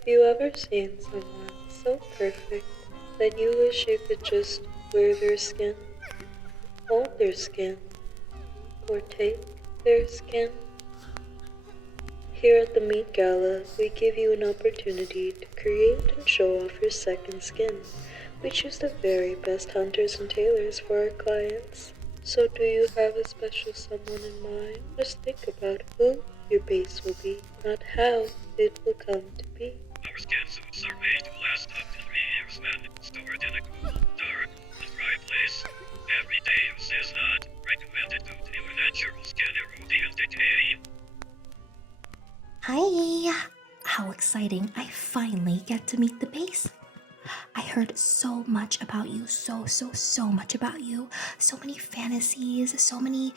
Have you ever seen someone so perfect that you wish you could just wear their skin, hold their skin, or take their skin? Here at the Meat Gala, we give you an opportunity to create and show off your second skin. We choose the very best hunters and tailors for our clients. So do you have a special someone in mind? Just think about who your base will be, not how it will come to be. Our skin suits are made to last up to 3 years when stored in a cool, dark, and dry place. Everyday use is not recommended due to your natural skin eroding and decay. Hi! How exciting. I finally get to meet the base. I heard so much about you, so much about you. So many fantasies, so many,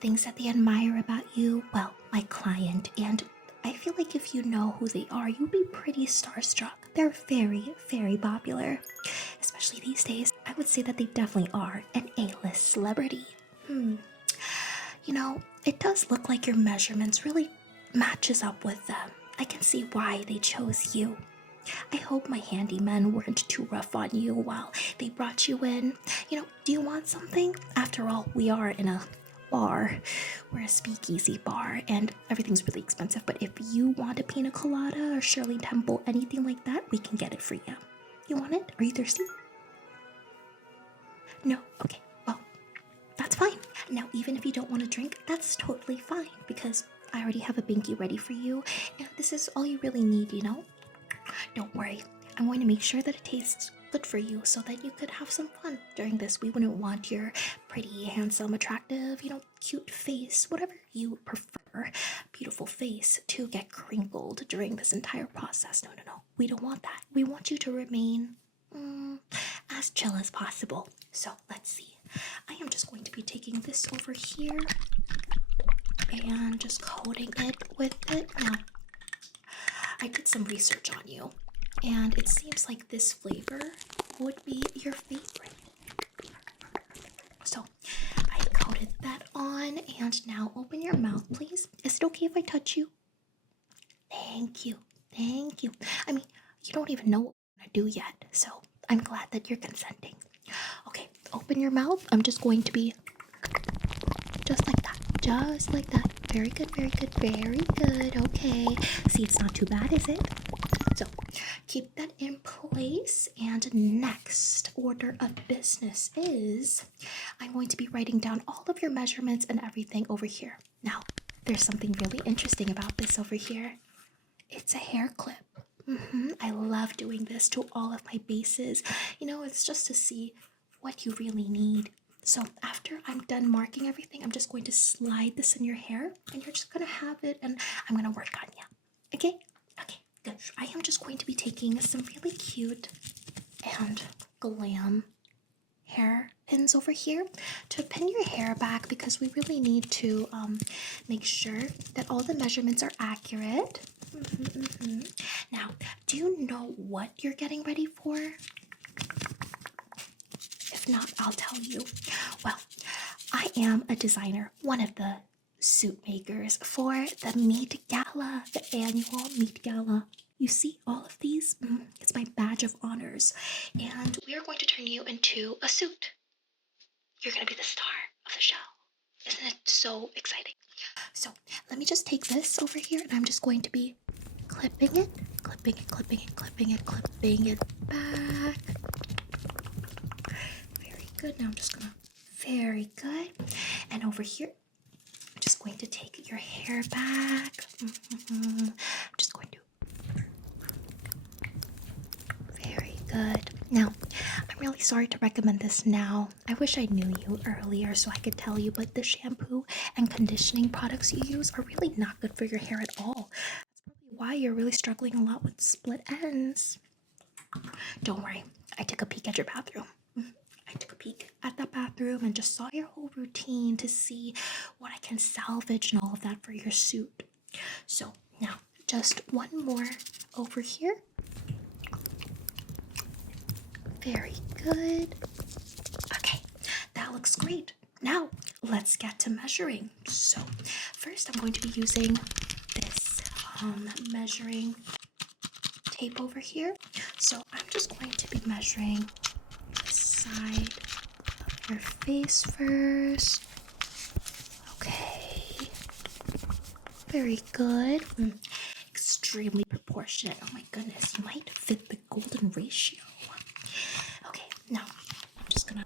things that they admire about you. Well, my client, and I feel like if you know who they are, you'll be pretty starstruck. They're very popular, especially these days. I would say that they definitely are an A-list celebrity. It does look like your measurements really matches up with them. I can see why they chose you. I hope my handymen weren't too rough on you while they brought you in. Do you want something? After all, we are in a bar. We're a speakeasy bar and everything's really expensive. But if you want a pina colada or Shirley Temple, anything like that, we can get it for you. You want it? Are you thirsty? No? Okay. Well, that's fine. Now, even if you don't want to drink, that's totally fine because I already have a Binki ready for you. And this is all you really need, Don't worry. I'm going to make sure that it tastes good for you so that you could have some fun during this. We wouldn't want your pretty, handsome, attractive, cute face, whatever you prefer, beautiful face to get crinkled during this entire process. No. We don't want that. We want you to remain as chill as possible. So let's see. I am just going to be taking this over here and just coating it with it. Now, I did some research on you, and it seems like this flavor would be your favorite. So I coated that on, and now open your mouth, please. Is it okay if I touch you? Thank you. I mean, you don't even know what I'm gonna do yet, so I'm glad that you're consenting. Okay, open your mouth. I'm just going to be just like that. Very good. Okay. See, it's not too bad, is it? So keep that in place. And next order of business is I'm going to be writing down all of your measurements and everything over here. Now, there's something really interesting about this over here. It's a hair clip. I love doing this to all of my bases. It's just to see what you really need. So after I'm done marking everything, I'm just going to slide this in your hair and you're just going to have it and I'm going to work on you. Okay, good. I am just going to be taking some really cute and glam hair pins over here to pin your hair back because we really need to make sure that all the measurements are accurate. Now, do you know what you're getting ready for? If not, I'll tell you. Well, I am a designer, one of the suit makers for the Meat Gala, the annual Meat Gala. You see all of these? It's my badge of honors. And we are going to turn you into a suit. You're going to be the star of the show. Isn't it so exciting? So let me just take this over here and I'm just going to be clipping it back. Good. Now I'm just gonna, very good. And over here, I'm just going to take your hair back. I'm just going to, very good. Now, I'm really sorry to recommend this now. I wish I knew you earlier so I could tell you, but the shampoo and conditioning products you use are really not good for your hair at all. That's probably why you're really struggling a lot with split ends. Don't worry, I took a peek at your bathroom. I took a peek at that bathroom and just saw your whole routine to see what I can salvage and all of that for your suit. So now just one more over here. Very good. Okay, that looks great. Now let's get to measuring. So first I'm going to be using this measuring tape over here. So I'm just going to be measuring the side of your face first. Okay. Very good. Extremely proportionate. Oh my goodness, you might fit the golden ratio. Okay, now I'm just gonna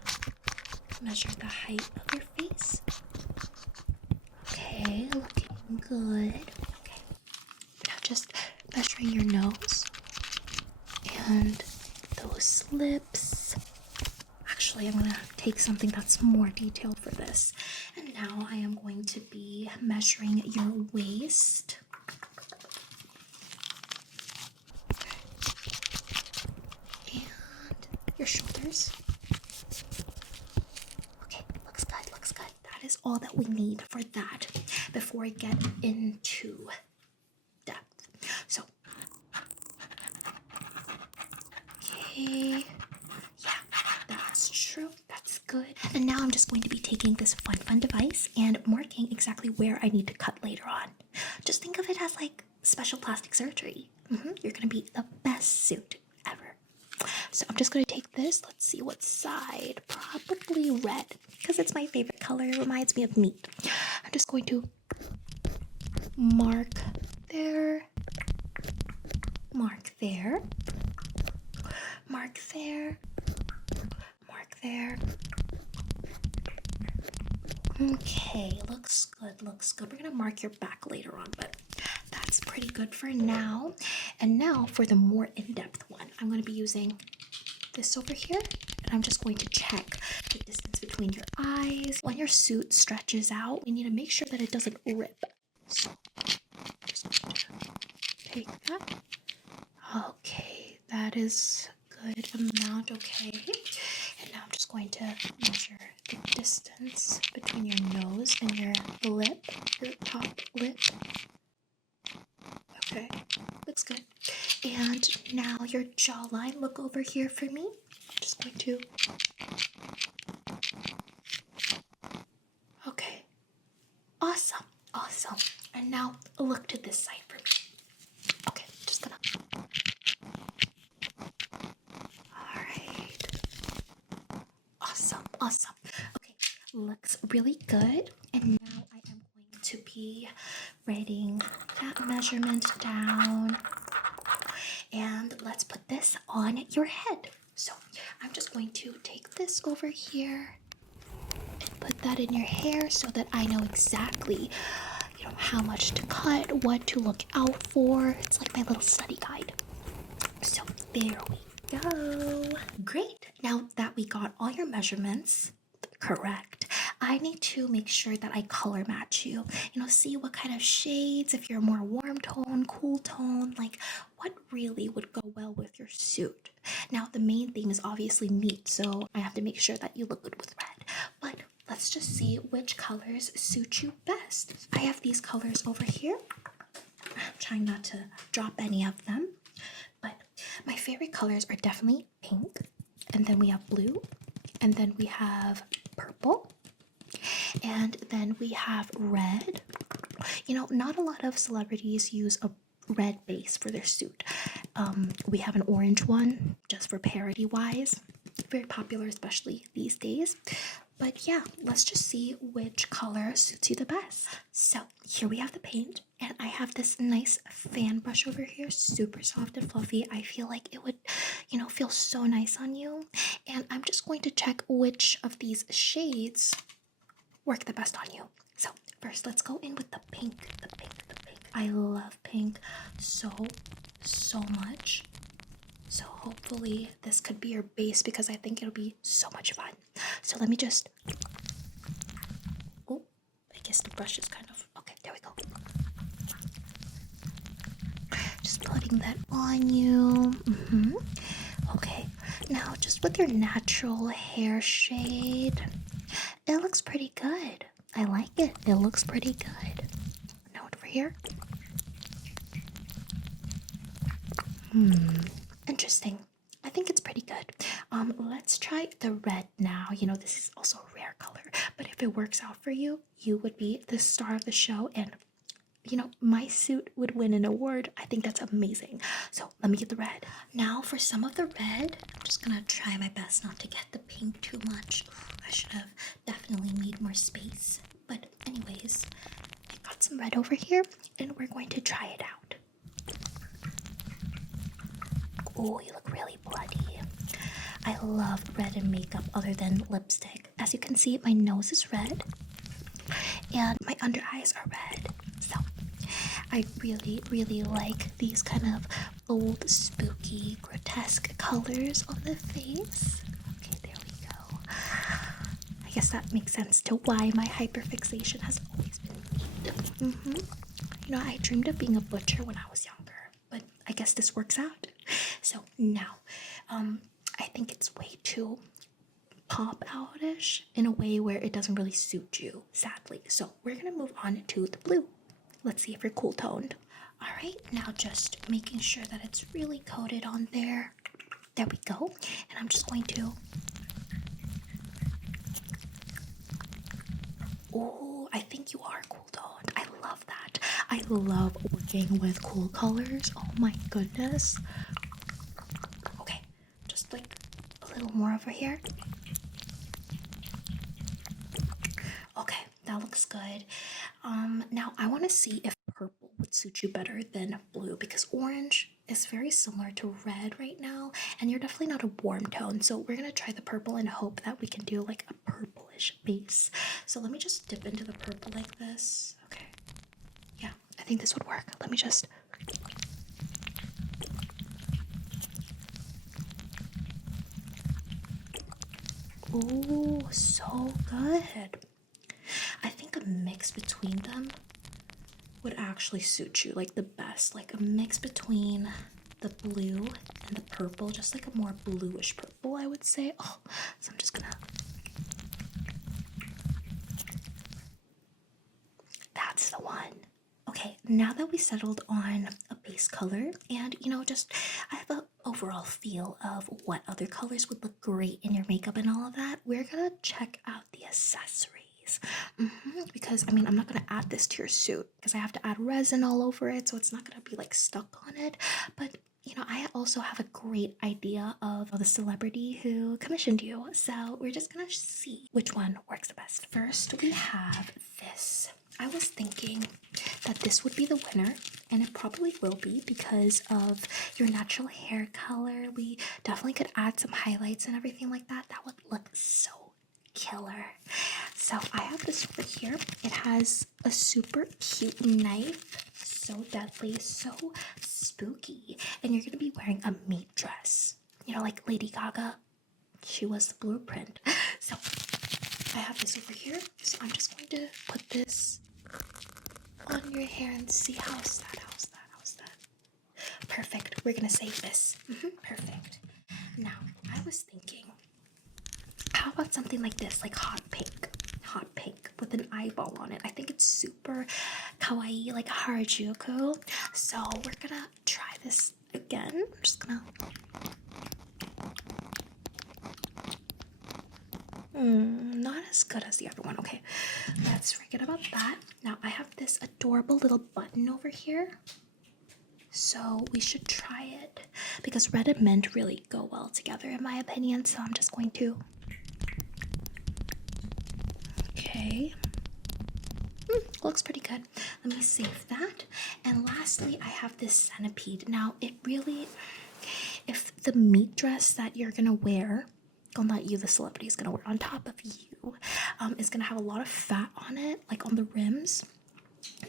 measure the height of your face. Okay, looking good. Okay, now just measuring your nose and those lips. Actually, I'm gonna take something that's more detailed for this. And now I am going to be measuring your waist. And your shoulders. Okay, looks good, looks good. That is all that we need for that before I get into depth. So, okay, yeah, that's true, that's good. And now I'm just going to be taking this fun device and marking exactly where I need to cut later on. Just think of it as like special plastic surgery. You're gonna be the best suit ever. So I'm just going to take this. Let's see what side. Probably red, because it's my favorite color. It reminds me of meat. I'm just going to mark there. Mark there. Mark there. Mark there. Okay, looks good, looks good. We're going to mark your back later on, but that's pretty good for now. And now for the more in-depth one, I'm going to be using this over here, and I'm just going to check the distance between your eyes. When your suit stretches out, we need to make sure that it doesn't rip. So I'm just going to take that. Okay, that is good amount. Okay, and now I'm just going to measure the distance between your nose and your lip, your top lip. Okay, looks good. And now your jawline, look over here for me. I'm just going to... Okay. Awesome, awesome. And now look to this side for me. Okay, just gonna... Alright. Awesome, awesome. Okay, looks really good. And now I am going to be writing that measurement down. And let's put this on your head. So I'm just going to take this over here and put that in your hair so that I know exactly, how much to cut, what to look out for. It's like my little study guide. So there we go. Great. Now that we got all your measurements correct, I need to make sure that I color match you. See what kind of shades, if you're more warm tone, cool tone, like what really would go well with your suit. Now, the main theme is obviously meat, so I have to make sure that you look good with red. But let's just see which colors suit you best. I have these colors over here. I'm trying not to drop any of them, but my favorite colors are definitely pink, and then we have blue, and then we have purple, and then we have red. Not a lot of celebrities use a red base for their suit. We have an orange one just for parody wise. Very popular, especially these days. But yeah, let's just see which color suits you the best. So here we have the paint, and I have this nice fan brush over here, super soft and fluffy. I feel like it would, feel so nice on you. And I'm just going to check which of these shades work the best on you. So first, let's go in with the pink, the pink. I love pink so much. So hopefully this could be your base, because I think it'll be so much fun. So let me just... Oh, I guess the brush is kind of... Okay, there we go. Just putting that on you. Okay, now just with your natural hair shade, it looks pretty good. I like it. It looks pretty good. Now over here. Interesting. I think it's pretty good. Let's try the red now. This is also a rare color, but if it works out for you, you would be the star of the show, and you know, my suit would win an award. I think that's amazing. So let me get the red. Now for some of the red, I'm just gonna try my best not to get the pink too much. I should have definitely made more space. But anyways, I got some red over here and we're going to try it out. Oh, you look really bloody. I love red in makeup other than lipstick. As you can see, my nose is red and my under eyes are red. So I really like these kind of bold, spooky, grotesque colors on the face. Okay, there we go. I guess that makes sense to why my hyperfixation has always been meat. You know, I dreamed of being a butcher when I was younger, but I guess this works out. So now, I think it's way too pop outish in a way where it doesn't really suit you, sadly. So we're gonna move on to the blue. Let's see if you're cool toned. All right, now just making sure that it's really coated on there. There we go. And I'm just going to. Oh, I think you are cool toned. I love that. I love working with cool colors. Oh my goodness. Okay, just like a little more over here. Okay, that looks good. Now I want to see if purple would suit you better than blue because orange is very similar to red right now and you're definitely not a warm tone. So we're gonna try the purple and hope that we can do like a purplish base. So let me just dip into the purple like this. Okay. Yeah, I think this would work. Let me just. Ooh, so good. I think a mix between them would actually suit you like the best. Like a mix between the blue and the purple, just like a more bluish purple, I would say. Oh, so I'm just gonna. That's the one. Okay, now that we settled on a base color and, you know, just I have an overall feel of what other colors would look great in your makeup and all of that, we're gonna check out the accessories. Because, I mean, I'm not gonna add this to your suit because I have to add resin all over it, so it's not gonna be like stuck on it. But you know, I also have a great idea of the celebrity who commissioned you, so we're just gonna see which one works the best. First, we have this. I was thinking that this would be the winner, and it probably will be because of your natural hair color. We definitely could add some highlights and everything like that. That would look so killer. So I have this over here. It has a super cute knife, so deadly, so spooky, and you're gonna be wearing a meat dress, you know, like Lady Gaga. She was the blueprint. So I have this over here, so I'm just going to put this on your hair and see how's that. Perfect. We're gonna save this. Perfect. Now I was thinking, how about something like this, like hot pink with an eyeball on it? I think it's super kawaii, like 𝙙𝙪𝙩𝙚𝙙. So we're gonna try this again. I'm just gonna. Not as good as the other one. Okay, let's forget about that. Now I have this adorable little button over here. So we should try it because red and mint really go well together in my opinion. So I'm just going to. Okay. Looks pretty good. Let me save that. And lastly, I have this centipede. Now it really, if the meat dress that you're gonna wear, that you, the celebrity, is gonna wear on top of you, is gonna have a lot of fat on it, like on the rims,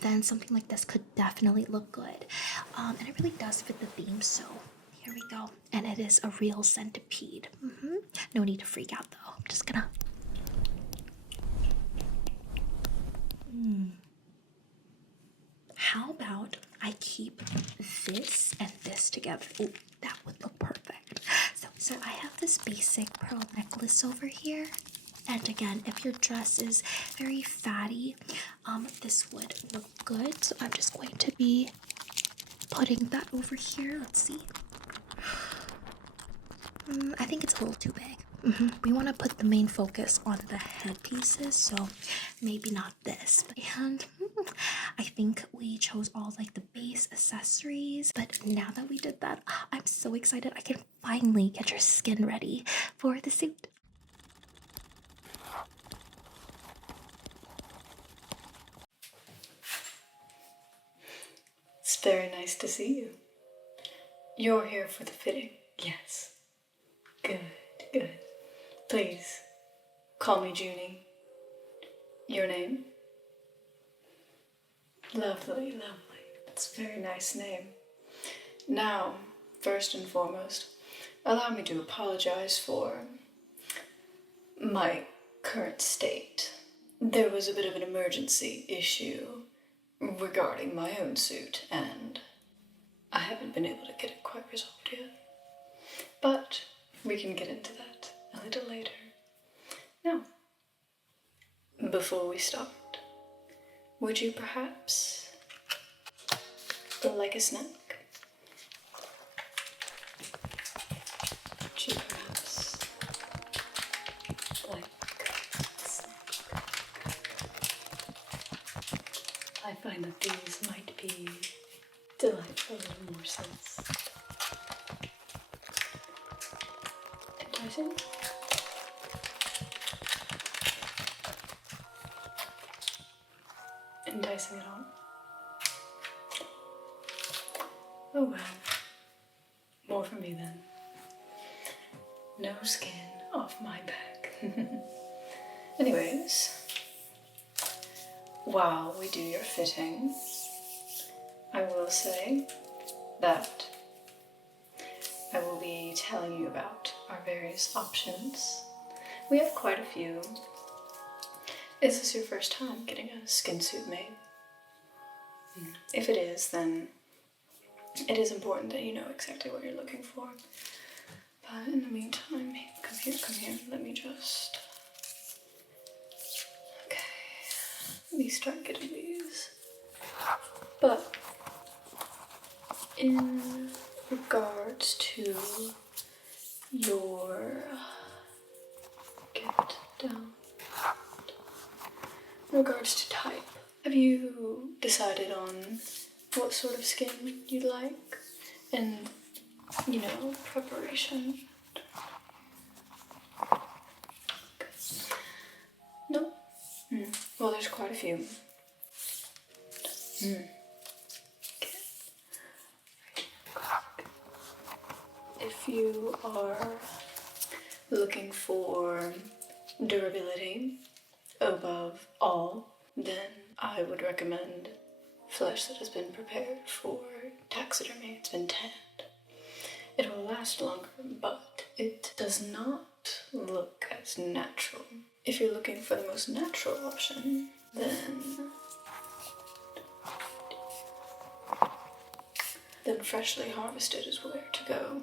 then something like this could definitely look good. And it really does fit the theme, so here we go. And it is a real centipede. No need to freak out though. I'm just gonna. How about I keep this and this together? Oh, that would look perfect. So I have this basic pearl necklace over here. And again, if your dress is very fatty, this would look good. So I'm just going to be putting that over here. Let's see. I think it's a little too big. We want to put the main focus on the head pieces, so maybe not this. And I think we chose all like the base accessories, but now that we did that, I'm so excited I can finally get your skin ready for the suit. It's very nice to see you. You're here for the fitting, yes. Good, good. Please, call me 𝙤𝙤𝙪𝙩. Your name? Lovely, lovely. It's a very nice name. Now, first and foremost, allow me to apologize for my current state. There was a bit of an emergency issue regarding my own suit, and I haven't been able to get it quite resolved yet. But we can get into that a little later. Now, before we start, would you perhaps like a snack? Would you perhaps like a snack? I find that these might be delightful little morsels. Enticing? Enticing at all? Oh well. More for me then. No skin off my back. Anyways, while we do your fitting, I will say that I will be telling you about our various options. We have quite a few. Is this your first time getting a skin suit made? If it is, then it is important that you know exactly what you're looking for. But in the meantime, come here, let me just... Okay, let me start getting these. But in regards to your... Get down. In regards to type, have you decided on what sort of skin you'd like? And, you know, preparation? No? Well, there's quite a few. Okay. If you are looking for durability above all, then I would recommend flesh that has been prepared for taxidermy. It's been tanned. It will last longer, but it does not look as natural. If you're looking for the most natural option, then freshly harvested is where to go.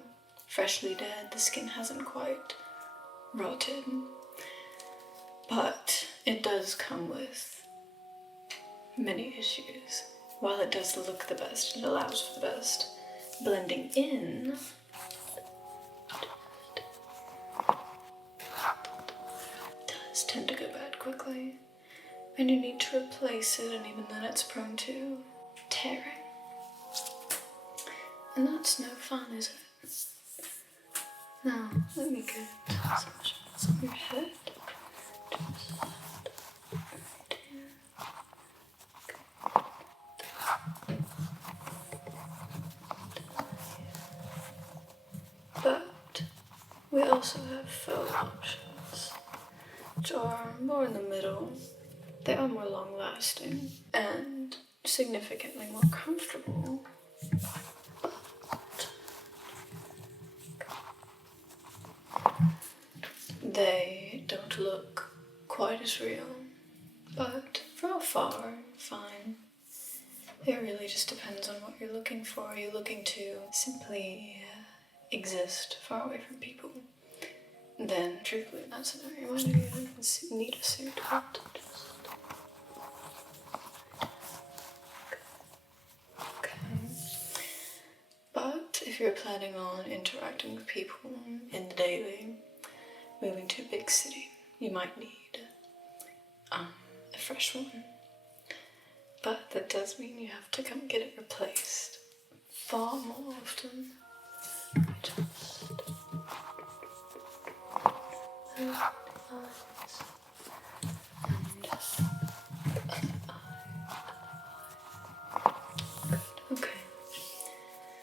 Freshly dead, the skin hasn't quite rotted, but it does come with many issues. While it does look the best, it allows for the best blending in, does tend to go bad quickly, and you need to replace it, and even then it's prone to tearing. And that's no fun, is it? Now, let me get some shots on your head. But we also have faux options, which are more in the middle. They are more long-lasting and significantly more comfortable. They don't look quite as real, but from afar, fine. It really just depends on what you're looking for. Are you looking to simply exist far away from people? Then, truthfully, in that scenario, you might even need a suit, but just... Okay. But if you're planning on interacting with people in the daily, moving to a big city, you might need a fresh one. But that does mean you have to come get it replaced far more often. Okay,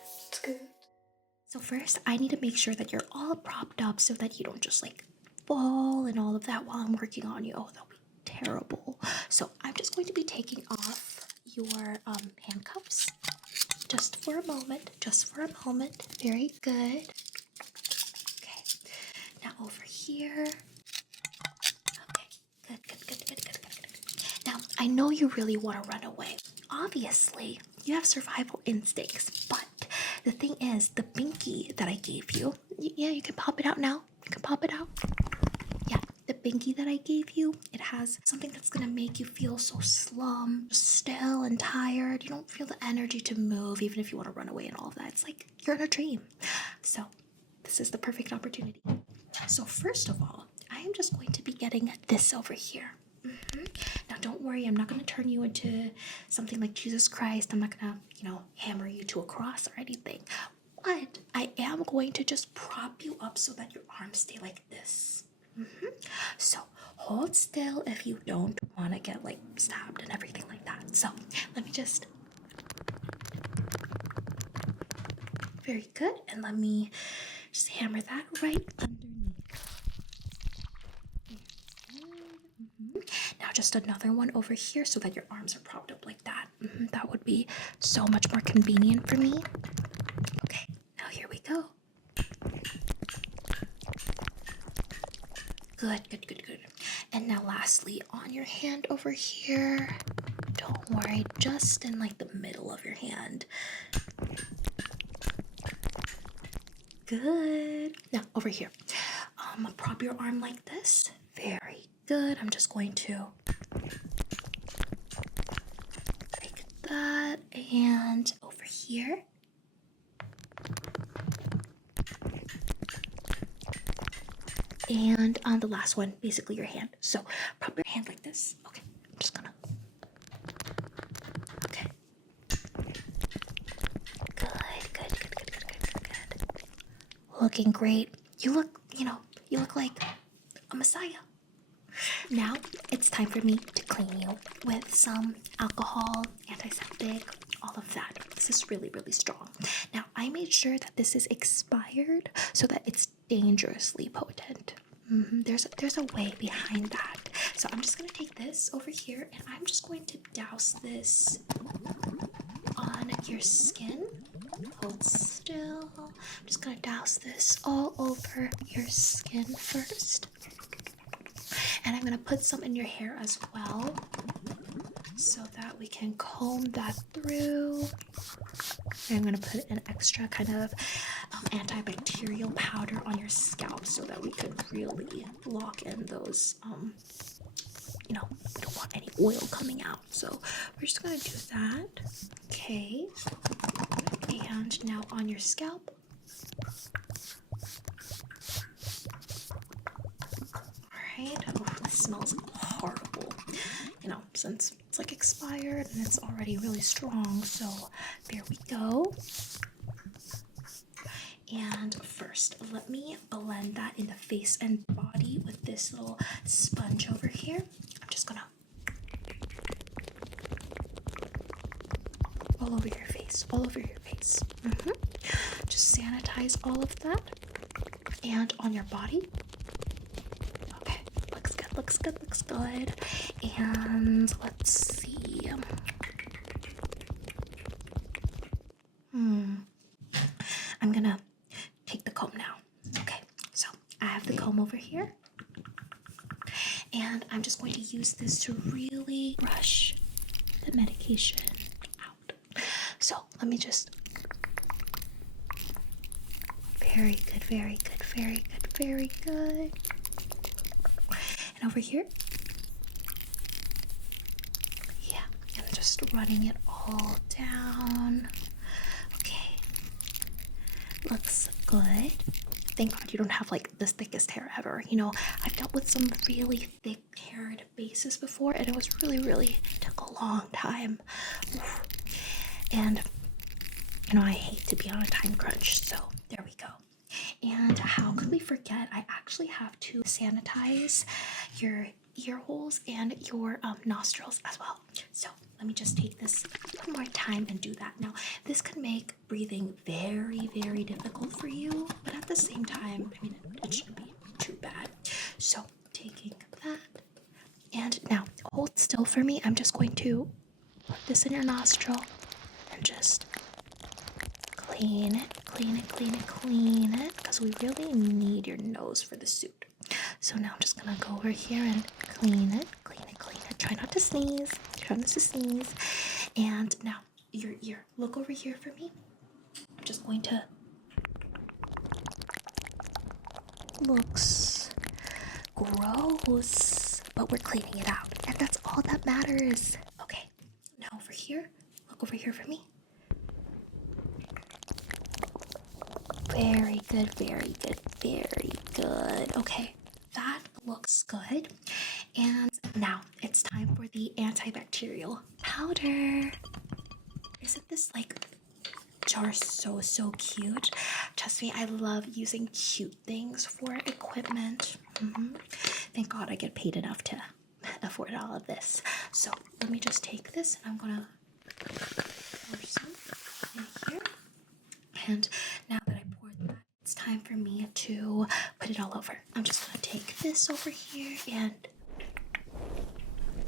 that's good. So first, I need to make sure that you're all propped up so that you don't just like fall and all of that while I'm working on you. Oh, that'll be terrible. So I'm just going to be taking off your handcuffs just for a moment. Very good. Okay. Now over here. Okay. Good. Now, I know you really want to run away. Obviously, you have survival instincts, but the thing is, the Binki that I gave you, yeah, you can pop it out now. You can pop it out. Yeah, the Binki that I gave you, it has something that's gonna make you feel so slumped, still, and tired. You don't feel the energy to move, even if you want to run away and all of that. It's like you're in a dream. So, this is the perfect opportunity. So, first of all, I am just going to be getting this over here. Now, don't worry, I'm not going to turn you into something like Jesus Christ. I'm not going to, hammer you to a cross or anything. But I am going to just prop you up so that your arms stay like this. So, hold still if you don't want to get, like, stabbed and everything like that. So, let me just... Very good. And let me just hammer that right underneath. Now just another one over here so that your arms are propped up like that. That would be so much more convenient for me. Okay, now here we go. Good. And now lastly, on your hand over here. Don't worry, just in like the middle of your hand. Good. Now over here. Prop your arm like this. Very good. I'm just going to take that and over here. And on the last one, basically your hand. So prop your hand like this. Okay, I'm just gonna. Okay. Good. Looking great. You look like a messiah. Now it's time for me to clean you with some alcohol, antiseptic, all of that. This is really, really strong. Now I made sure that this is expired so that it's dangerously potent. There's a way behind that. So I'm just gonna take this over here and I'm just going to douse this on your skin. Hold still. I'm just gonna douse this all over your skin first. And I'm gonna put some in your hair as well so that we can comb that through. And I'm gonna put an extra kind of antibacterial powder on your scalp so that we could really lock in those, we don't want any oil coming out. So we're just gonna do that. Okay. And now on your scalp. Alright. Oh, this smells horrible. Since it's like expired and it's already really strong. So there we go. And first, let me blend that in the face and body with this little sponge over here. I'm just gonna all over your face. Just sanitize all of that. And on your body. Okay, looks good. And let's see. I'm gonna take the comb now. Okay, so I have the comb over here. And I'm just going to use this to really brush the medication out. So let me just... Very good. And over here. Yeah, I'm just running it all down. Okay. Looks good. Thank God you don't have like the thickest hair ever. I've dealt with some really thick haired bases before, and it was really took a long time. Oof. And you know, I hate to be on a time crunch, so there we go. And how could we forget, I actually have to sanitize your ear holes and your nostrils as well. So let me just take this one more time and do that. Now, this could make breathing very difficult for you, but at the same time, I mean, it shouldn't be too bad. So taking that, and now hold still for me. I'm just going to put this in your nostril and just clean it, because we really need your nose for the suit. So now I'm just gonna go over here and clean it. Try not to sneeze. And now your ear. Look over here for me. I'm just going to. Looks gross, but we're cleaning it out, and that's all that matters. Okay, now over here. Look over here for me. Very good. Okay, that looks good. And now it's time for the antibacterial powder. Isn't this like jar so cute? Trust me, I love using cute things for equipment. Thank God I get paid enough to afford all of this. So let me just take this, and I'm gonna pour some in here. And now that I poured that, it's time for me to put it all over. I'm just gonna take this over here and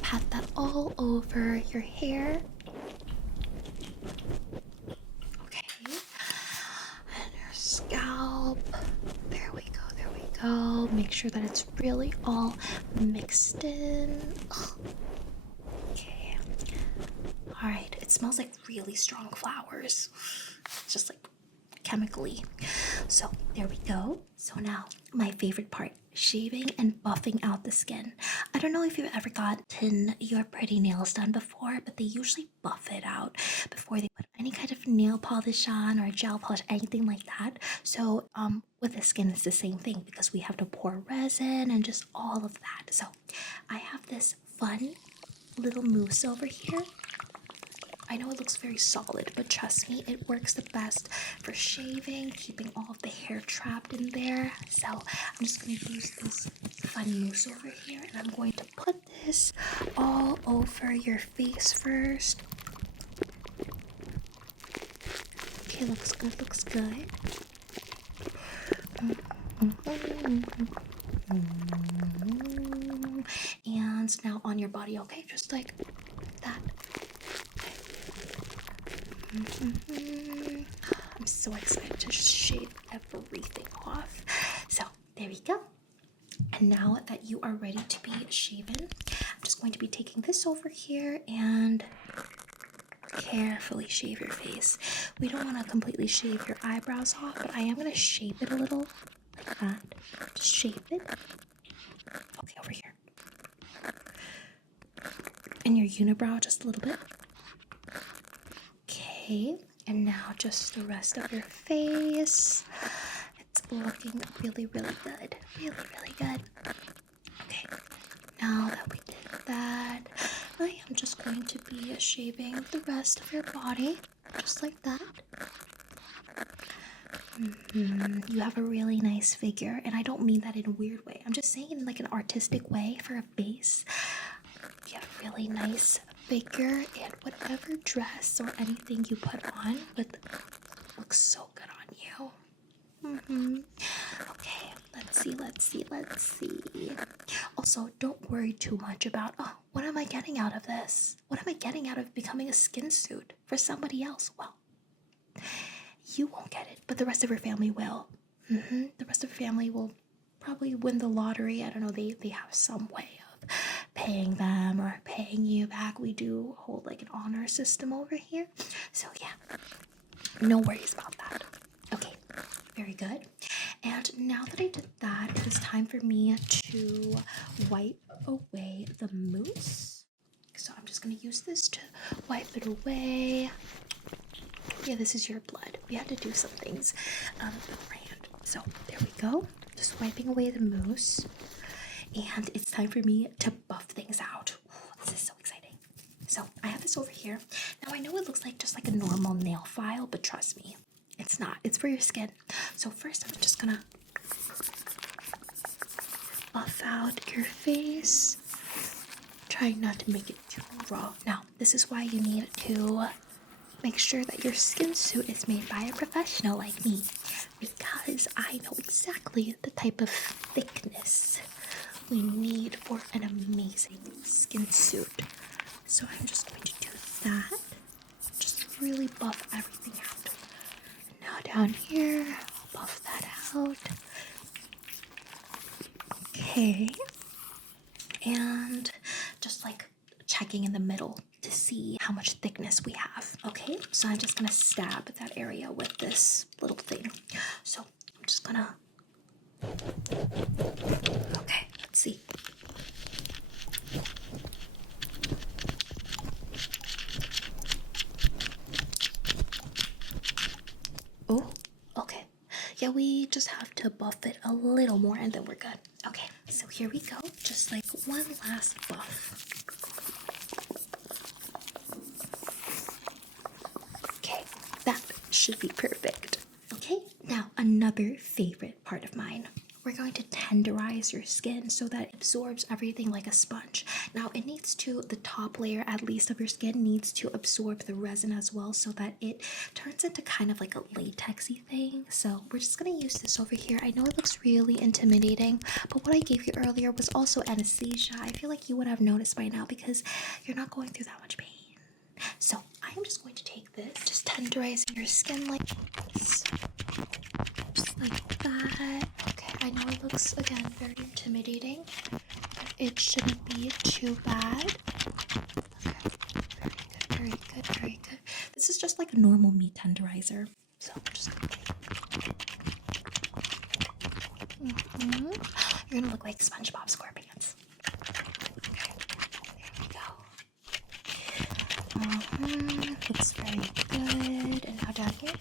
pat that all over your hair. Okay. And your scalp. There we go. Make sure that it's really all mixed in. Ugh. Okay. Alright, it smells like really strong flowers. It's just like chemically. So there we go. So now my favorite part, shaving and buffing out the skin. I don't know if you've ever gotten your pretty nails done before, but they usually buff it out before they put any kind of nail polish on or gel polish, anything like that. So with the skin it's the same thing, because we have to pour resin and just all of that. So I have this fun little mousse over here. I know it looks very solid, but trust me, it works the best for shaving, keeping all of the hair trapped in there. So I'm just going to use this fun mousse over here, and I'm going to put this all over your face first. Okay, looks good. And now on your body, okay, just like that. I'm so excited to shave everything off. So there we go. And now that you are ready to be shaven, I'm just going to be taking this over here and carefully shave your face. We don't want to completely shave your eyebrows off, but I am going to shape it a little like that. Just shape it. Okay, over here. And your unibrow just a little bit. Okay, and now just the rest of your face. It's looking really good. Really good. Okay, now that we did that, I am just going to be shaving the rest of your body, just like that. You have a really nice figure, and I don't mean that in a weird way. I'm just saying in like an artistic way for a base. You have a really nice figure, and whatever dress or anything you put on looks so good on you. Okay, let's see. Also, don't worry too much about, oh, what am I getting out of this? What am I getting out of becoming a skin suit for somebody else? Well, you won't get it, but the rest of your family will. The rest of your family will probably win the lottery. I don't know, they have some way of paying them or paying you back. We do hold like an honor system over here. So yeah, no worries about that. Okay, very good. And now that I did that, it is time for me to wipe away the mousse. So I'm just going to use this to wipe it away. Yeah, this is your blood. We had to do some things beforehand. So there we go. Just wiping away the mousse. and it's time for me to buff things out. Ooh, this is so exciting. So I have this over here. Now I know it looks like just like a normal nail file, but trust me, it's not. It's for your skin. So first I'm just gonna buff out your face. Try not to make it too raw. Now, this is why you need to make sure that your skin suit is made by a professional like me, because I know exactly the type of thickness we need for an amazing skin suit. So I'm just going to do that. Just really buff everything out. Now down here, I'll buff that out. Okay. And just like checking in the middle to see how much thickness we have. Okay, so I'm just gonna stab that area with this little thing. So I'm just gonna, okay, let's see. Oh, okay. Yeah, we just have to buff it a little more and then we're good. Okay, so here we go. Just like one last buff. Okay, that should be perfect. Okay, now another favorite part of mine. We're going to tenderize your skin so that it absorbs everything like a sponge. Now it needs to, the top layer at least of your skin needs to absorb the resin as well so that it turns into kind of like a latexy thing. So we're just gonna use this over here. I know it looks really intimidating, but what I gave you earlier was also anesthesia. I feel like you would have noticed by now because you're not going through that much pain. So I am just going to take this, just tenderizing your skin like this. Just like that. Okay, I know it looks, again, very intimidating, but it shouldn't be too bad. Okay, very good, very good, very good. This is just like a normal meat tenderizer. So I'm just gonna You're gonna look like SpongeBob SquarePants. Okay, there we go. Looks very good. And now down here.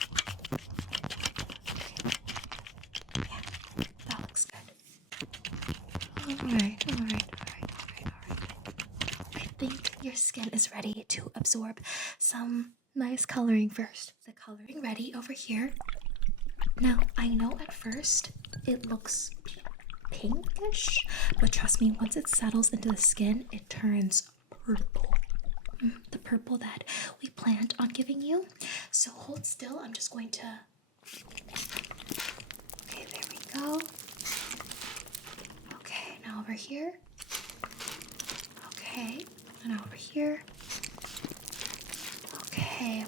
Yeah, that looks good. Alright. I think your skin is ready to absorb some nice coloring first. The coloring ready over here. Now, I know at first it looks pinkish, but trust me, once it settles into the skin, it turns purple. The purple that we planned on giving you. So hold still. I'm just going to... Okay, there we go. Okay, now over here. Okay, and over here. Okay,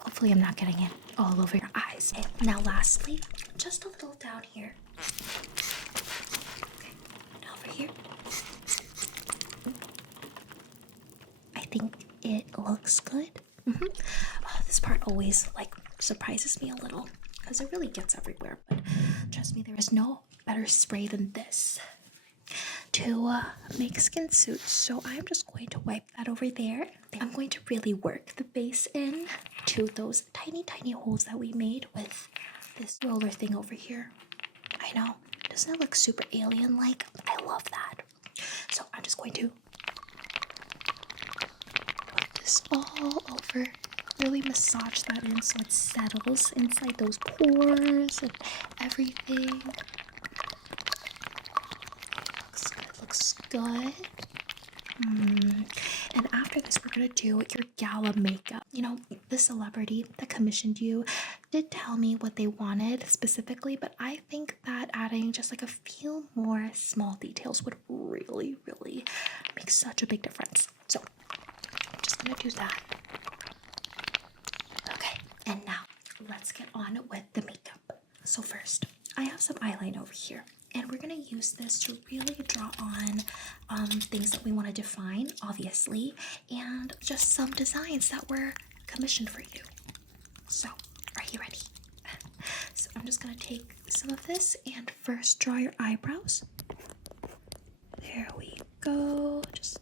hopefully I'm not getting it all over your eyes. Okay, now lastly, just a little down here. Okay, and over here. I think it looks good. Oh, this part always like surprises me a little because it really gets everywhere, but trust me, there is no better spray than this to make skin suits. So I'm just going to wipe that over there. I'm going to really work the base in to those tiny holes that we made with this roller thing over here. I know, doesn't it look super alien-like? I love that. So I'm just going to put this all over, really massage that in so it settles inside those pores and everything. Looks good. And after this, we're gonna do your gala makeup. You know, the celebrity that commissioned you did tell me what they wanted specifically, but I think that adding just like a few more small details would really make such a big difference. So I'm just gonna do that. Okay, and now let's get on with the makeup. So first, I have some eyeliner over here. And we're going to use this to really draw on things that we want to define, obviously, and just some designs that were commissioned for you. So, are you ready? So I'm just going to take some of this and first draw your eyebrows. There we go. Just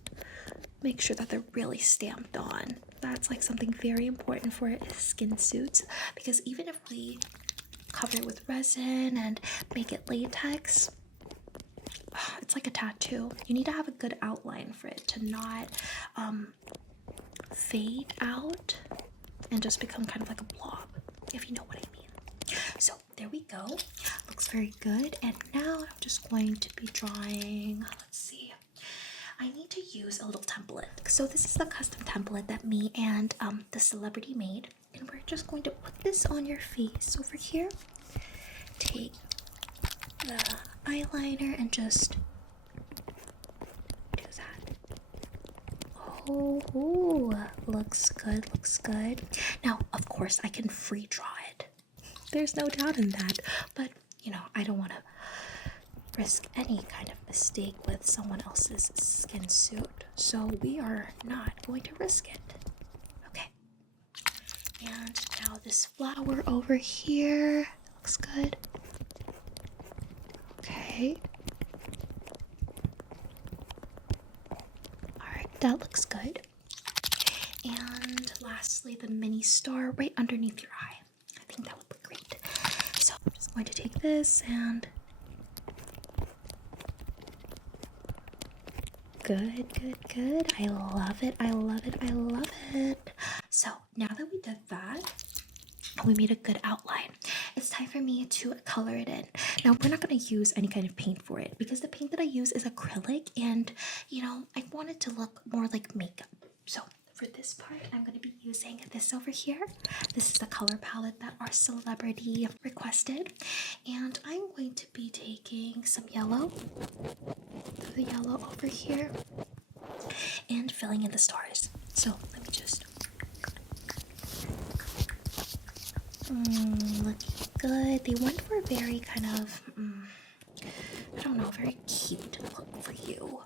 make sure that they're really stamped on. That's like something very important for skin suits, because even if we cover it with resin and make it latex, it's like a tattoo. You need to have a good outline for it to not fade out and just become kind of like a blob, if you know what I mean. So there we go. Looks very good. And now I'm just going to be drawing, let's see. I need to use a little template. So this is the custom template that me and the celebrity made. And we're just going to put this on your face over here. Take the eyeliner and just do that. Oh, looks good, looks good. Now, of course, I can free draw it. There's no doubt in that. But, you know, I don't want to risk any kind of mistake with someone else's skin suit. So we are not going to risk it. Okay. And now this flower over here looks good. Okay. Alright, that looks good. And lastly, the mini star right underneath your eye. I think that would look great. So I'm just going to take this and good, good, good. I love it. I love it. I love it. So now that we did that, we made a good outline. It's time for me to color it in. Now, we're not going to use any kind of paint for it because the paint that I use is acrylic and, you know, I want it to look more like makeup. So for this part, I'm going to be using this over here. This is the color palette that our celebrity requested. And I'm going to be taking some yellow, the yellow over here, and filling in the stars. So let me just... looking good. They went for a very kind of, I don't know, very cute look for you.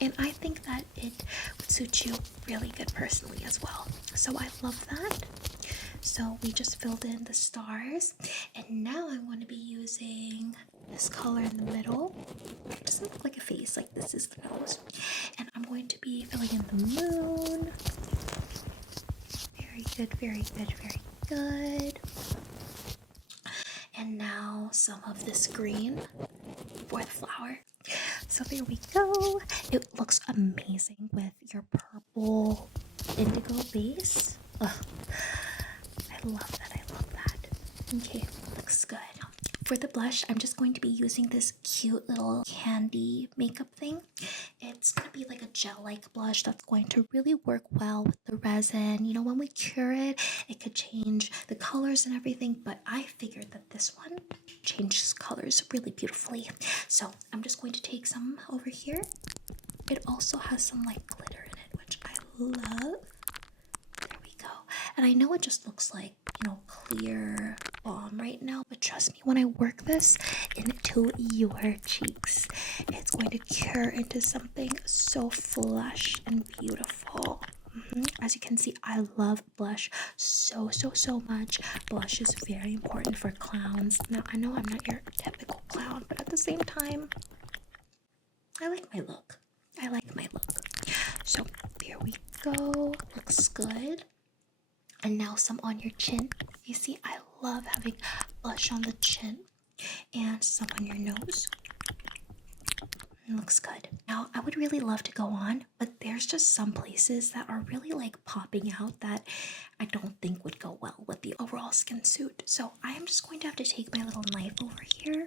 And I think that it would suit you really good personally as well. So I love that. So we just filled in the stars. And now I'm going to be using this color in the middle. It doesn't look like a face, like this is the nose. And I'm going to be filling in the moon. Very good, very good, very good. And now some of this green for the flower. So there we go. It looks amazing with your purple indigo base. Ugh. I love that. I love that. Okay, looks good. For the blush, I'm just going to be using this cute little candy makeup thing. It's going to be like a gel-like blush that's going to really work well with the resin. You know, when we cure it, it could change the colors and everything, but I figured that this one changes colors really beautifully. So I'm just going to take some over here. It also has some like glitter in it, which I love. There we go. And I know it just looks like, you know, clear balm right now, but trust me, when I work this into your cheeks, it's going to cure into something so flush and beautiful. As you can see, I love blush so much. Blush is very important for clowns. Now, I know I'm not your typical clown, but at the same time, I like my look. I like my look. So there we go. Looks good. And now some on your chin. You see, I love having blush on the chin and some on your nose. It looks good. Now, I would really love to go on, but there's just some places that are really like popping out that I don't think would go well with the overall skin suit. So I am just going to have to take my little knife over here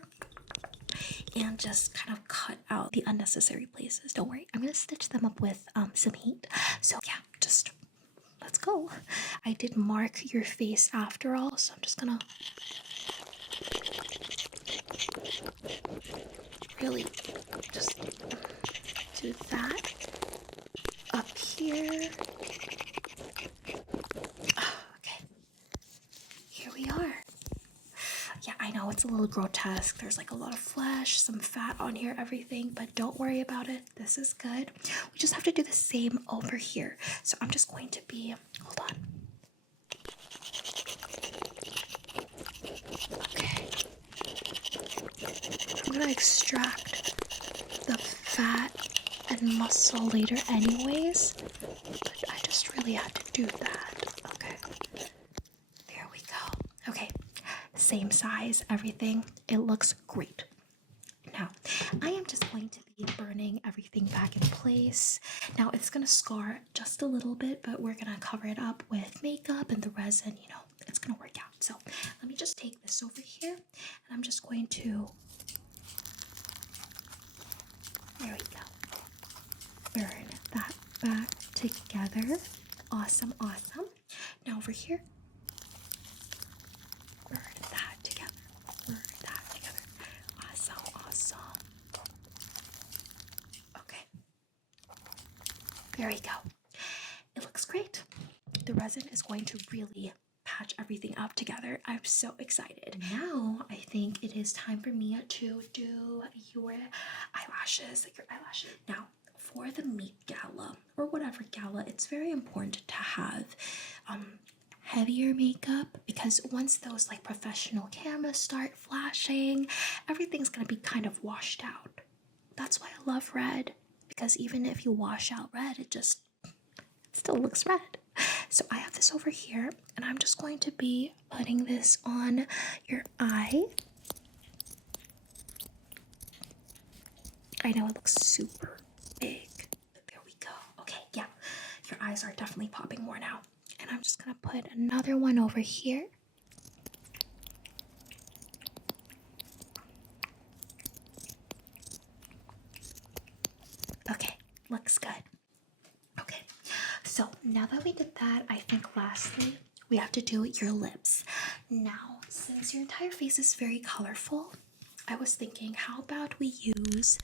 and just kind of cut out the unnecessary places. Don't worry, I'm going to stitch them up with some heat. So yeah, just... let's go. I did mark your face after all, so I'm just gonna really just do that up here. Okay, here we are. Yeah, I know it's a little grotesque. There's like a lot of flesh, some fat on here, everything, but don't worry about it. This is good. We just have to do the same over here. So I'm just going to be, hold on. Okay. I'm gonna extract the fat and muscle later anyways, but I just really had to do that. Okay. There we go. Okay. Same size, everything. It looks great. Now, I am just going to be burning everything back in place. Now it's gonna scar just a little bit, but we're gonna cover it up with makeup and the resin, you know, it's gonna work out. So let me just take this over here and I'm just going to, there we go, burn that back together. Awesome, awesome. Now over here, burn that together, burn that together. Awesome, awesome. Okay, there we go. It looks great. The resin is going to really patch everything up together. I'm so excited. Now I think it is time for me to do your eyelashes, like your eyelashes. Now for the Meat Gala or whatever gala, it's very important to have heavier makeup, because once those like professional cameras start flashing, everything's gonna be kind of washed out. That's why I love red, because even if you wash out red, it still looks red. So I have this over here and I'm just going to be putting this on your eye. I know it looks super big, but there we go. Okay, yeah, your eyes are definitely popping more now. And I'm just gonna put another one over here. Okay, looks good. Okay, so now that we did that, I think lastly, we have to do your lips. Now, since your entire face is very colorful, I was thinking, how about we use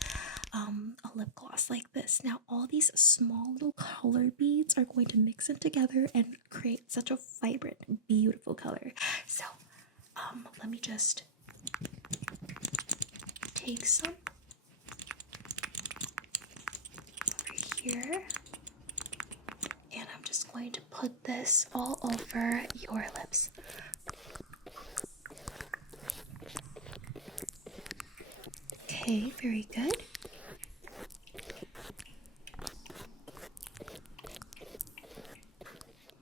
a lip gloss like this. Now, all these small little color beads are going to mix in together and create such a vibrant, beautiful color. So, let me just take some over here. And I'm just going to put this all over your lips. Okay, very good.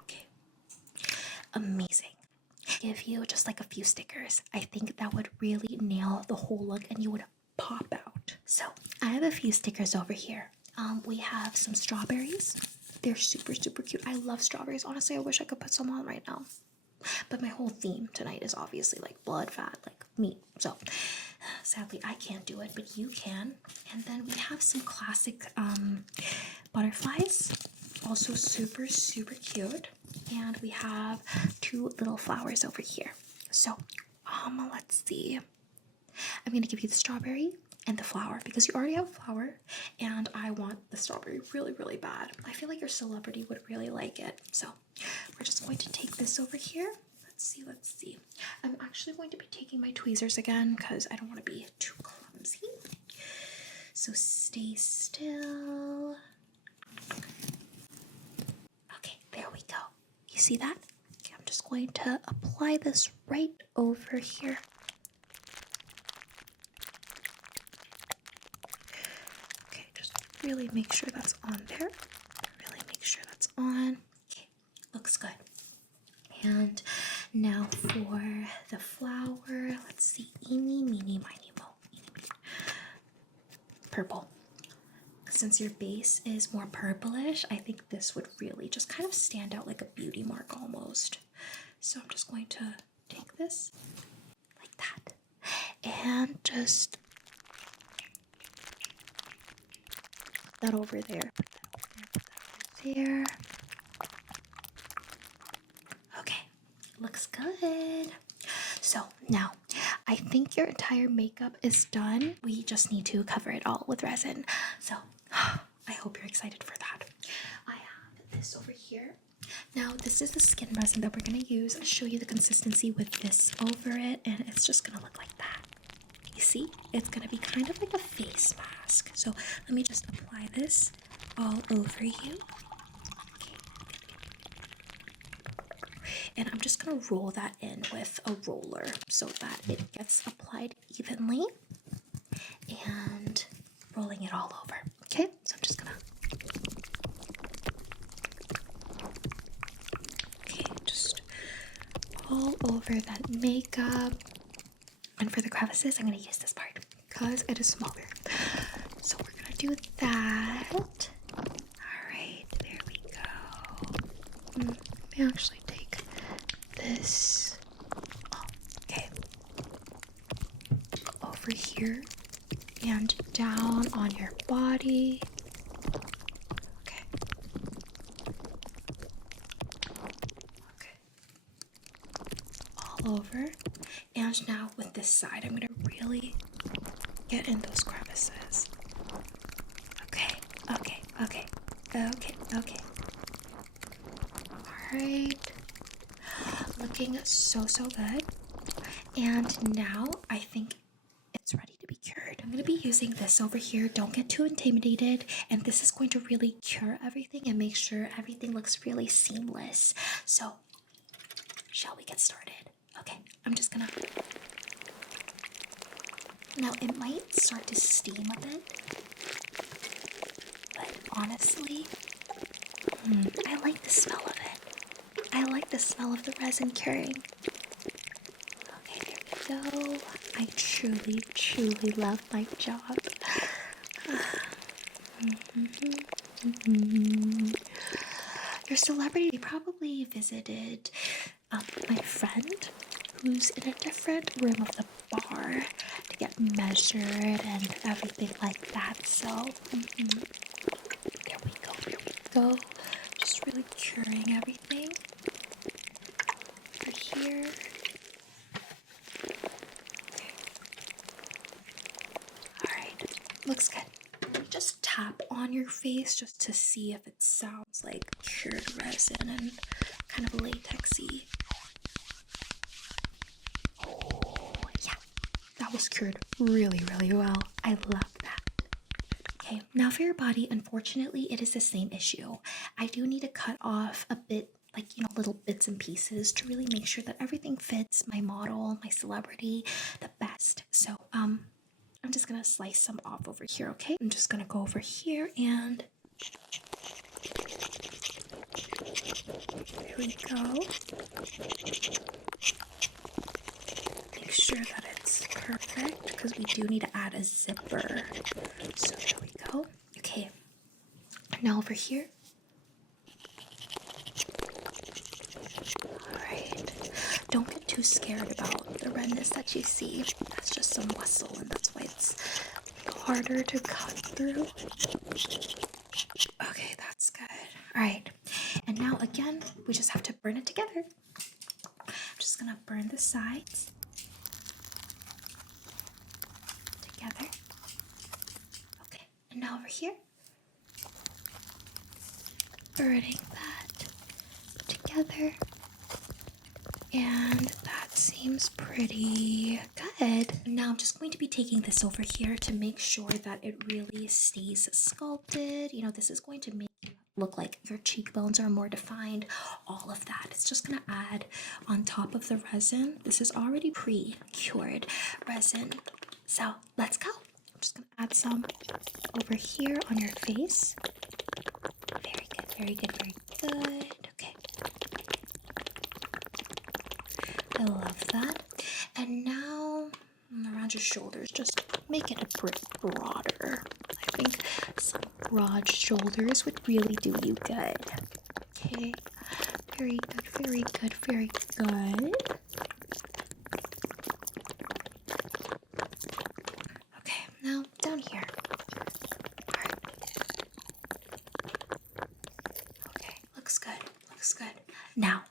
Okay, amazing. Give you just like a few stickers. I think that would really nail the whole look and you would pop out. So I have a few stickers over here. We have some strawberries. They're super, super cute. I love strawberries. Honestly, I wish I could put some on right now. But my whole theme tonight is obviously like blood, fat, like meat. So sadly, I can't do it, but you can. And then we have some classic butterflies. Also super, super cute. And we have two little flowers over here. So let's see. I'm going to give you the strawberry and the flower because you already have a flower and I want the strawberry really, really bad. I feel like your celebrity would really like it. So we're just going to take this over here. Let's see. I'm actually going to be taking my tweezers again because I don't want to be too clumsy. So stay still. Okay, there we go. You see that? Okay, I'm just going to apply this right over here. Okay, just really make sure that's on there. Really make sure that's on. Okay, looks good. And now for the flower, let's see, eeny, meeny, miny, mo, purple. Since your base is more purplish, I think this would really just kind of stand out like a beauty mark almost. So I'm just going to take this like that and just put that over there. Put that over there. Okay, looks good. So now I think your entire makeup is done. We just need to cover it all with resin. So I hope you're excited for that. I have this over here. Now this is the skin resin that we're going to use. I'll show you the consistency with this over it and it's just going to look like that. You see? It's going to be kind of like a face mask. So let me just apply this all over you. And I'm just going to roll that in with a roller so that it gets applied evenly and rolling it all over. Okay, so I'm just going to, just all over that makeup. And for the crevices, I'm going to use this part because it is smaller. do that. Alright, there we go. Let me actually take this. Oh, okay. Over here and down on your body. Okay. Okay. All over. And now with this side, I'm gonna really get in those crevices. Okay, okay, okay, okay, okay. Alright. Looking so good. And now I think it's ready to be cured. I'm gonna be using this over here. Don't get too intimidated. And this is going to really cure everything and make sure everything looks really seamless. So, shall we get started? Okay, I'm just gonna... Now, it might start to steam a bit, but honestly, I like the smell of it. I like the smell of the resin curing. Okay, there we go. I truly love my job. Your celebrity probably visited my friend who's in a different room of the bar to get measured and everything like that. So, there we go. Just really curing everything over here. Okay. Alright, looks good. Just tap on your face just to see if it sounds like cured resin and kind of latexy. Oh, yeah. That was cured really well. I love that. Okay, now for your body, unfortunately, it is the same issue. I do need to cut off a bit, like, little bits and pieces to really make sure that everything fits my model, my celebrity, the best. So, I'm just gonna slice some off over here, okay? I'm just gonna go over here and... There we go. Make sure that it's perfect, because we do need to add a zipper. So there we go. Okay, now over here. Alright, don't get too scared about the redness that you see. That's just some muscle, and that's why it's harder to cut through. Okay, that's good. Alright, and now again, we just have to burn it together. I'm just gonna burn the sides together. Okay, and now over here, burning that together. And that seems pretty good. Now I'm just going to be taking this over here to make sure that it really stays sculpted. This is going to make it look like your cheekbones are more defined, all of that. It's just gonna add on top of the resin. This is already pre-cured resin. So let's go. I'm just gonna add some over here on your face. Very good, very good, very good. Okay. I love that. And now around your shoulders, just make it a bit broader. I think some broad shoulders would really do you good. Okay, very good, very good, very good. Okay, now down here. Alright. Okay, looks good, looks good. Now,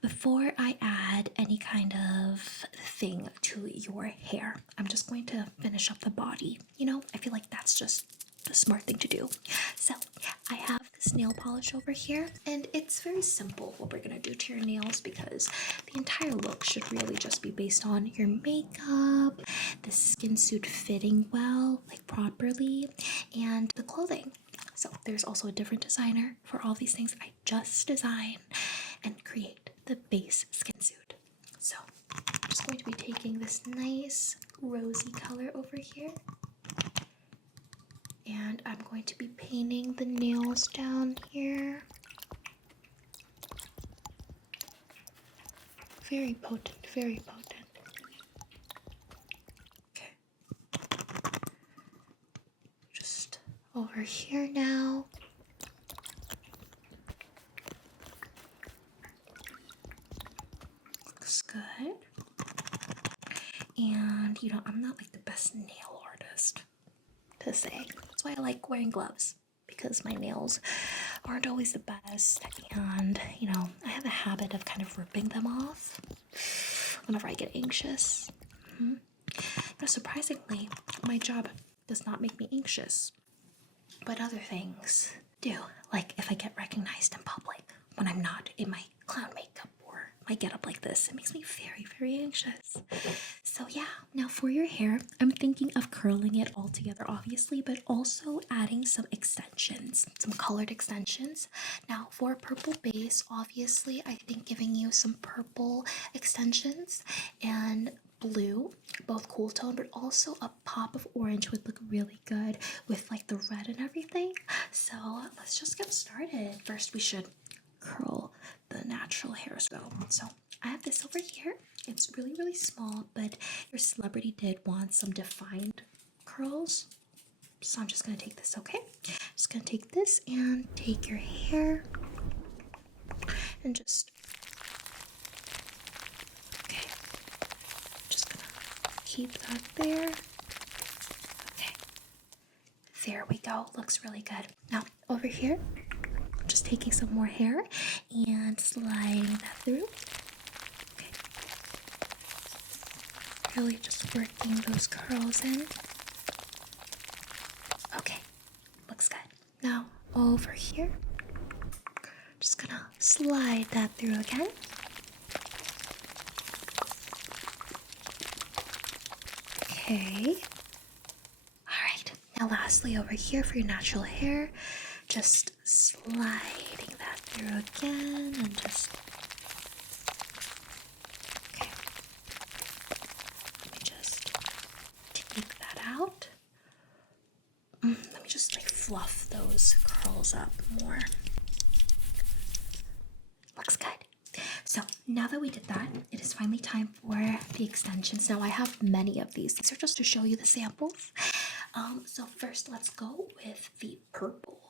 before I add any kind of thing to your hair, I'm just going to finish up the body. I feel like that's just the smart thing to do. So I have this nail polish over here, and it's very simple what we're gonna do to your nails, because the entire look should really just be based on your makeup, the skin suit fitting well, like properly, and the clothing. So there's also a different designer for all these things. I just design and create the base skin suit. So I'm just going to be taking this nice rosy color over here, and I'm going to be painting the nails down here. Very potent, very potent. Okay. Just over here now. Looks good. And, you know, I'm not like the best nail artist to say. That's why I like wearing gloves, because my nails aren't always the best. And, you know, I have a habit of kind of ripping them off whenever I get anxious. But surprisingly, my job does not make me anxious, but other things do. Like if I get recognized in public when I'm not in my clown makeup or my getup like this, it makes me very, very anxious. So yeah, now for your hair, I'm thinking of curling it all together, obviously, but also adding some extensions, some colored extensions. Now for a purple base, obviously, I think giving you some purple extensions and blue, both cool tone, but also a pop of orange would look really good with like the red and everything. So let's just get started. First, we should curl the natural hair as well. So I have this over here. It's really, really small, but your celebrity did want some defined curls. So I'm just gonna take this, okay? Just gonna take this and take your hair and just, okay, just gonna keep that there. Okay, there we go. Looks really good. Now over here, I'm just taking some more hair and sliding that through. Really just working those curls in. Okay, looks good. Now over here, just gonna slide that through again. Okay. Alright, now lastly over here for your natural hair, just sliding that through again and just out. Let me just like fluff those curls up more. Looks good. So now that we did that, it is finally time for the extensions. Now I have many of these. These are just to show you the samples. So first let's go with the purple,